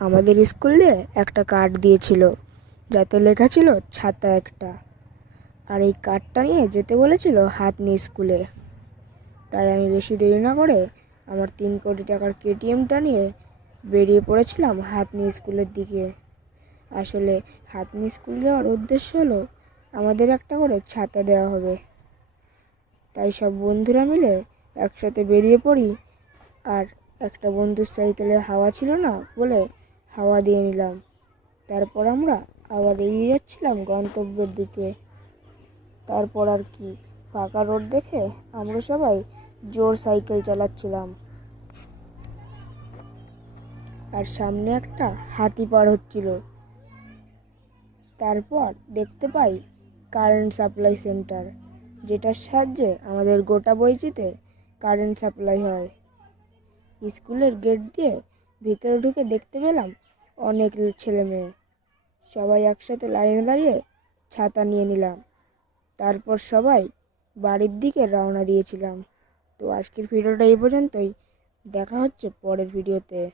আমাদের স্কুলে একটা কার্ড দিয়েছিল, যাতে লেখা ছিল ছাতা একটা। আর এই কার্ডটা নিয়ে যেতে বলেছিল হাতনি স্কুলে। তাই আমি বেশি দেরি না করে আমার 3 কোটি টাকার কেটিএমটা নিয়ে বেরিয়ে পড়েছিলাম হাতনি স্কুলের দিকে। আসলে হাতনি স্কুল যাওয়ার উদ্দেশ্য হলো আমাদের একটা করে ছাতা দেওয়া হবে। তাই সব বন্ধুরা মিলে একসাথে বেরিয়ে পড়ি। আর একটা বন্ধুর সাইকেলে হাওয়া ছিল না বলে হাওয়া দিয়ে নিলাম। তারপর আমরা আবার এগিয়ে যাচ্ছিলাম গন্তব্যের দিকে। তারপর আর কি, ফাঁকা রোড দেখে আমরা সবাই জোর সাইকেল চালাচ্ছিলাম। আর সামনে একটা হাতি পার হচ্ছিল। তারপর দেখতে পাই কারেন্ট সাপ্লাই সেন্টার, যেটার সাহায্যে আমাদের গোটা বইচিতে কারেন্ট সাপ্লাই হয়। স্কুলের গেট দিয়ে ভিতরে ঢুকে দেখতে পেলাম অনেক ছেলে মেয়ে। সবাই একসাথে লাইনে দাঁড়িয়ে ছাতা নিয়ে নিলাম। তারপর সবাই বাড়ির দিকে রওনা দিয়েছিলাম। তো আজকের ভিডিওটা এই পর্যন্তই। দেখা হচ্ছে পরের ভিডিওতে।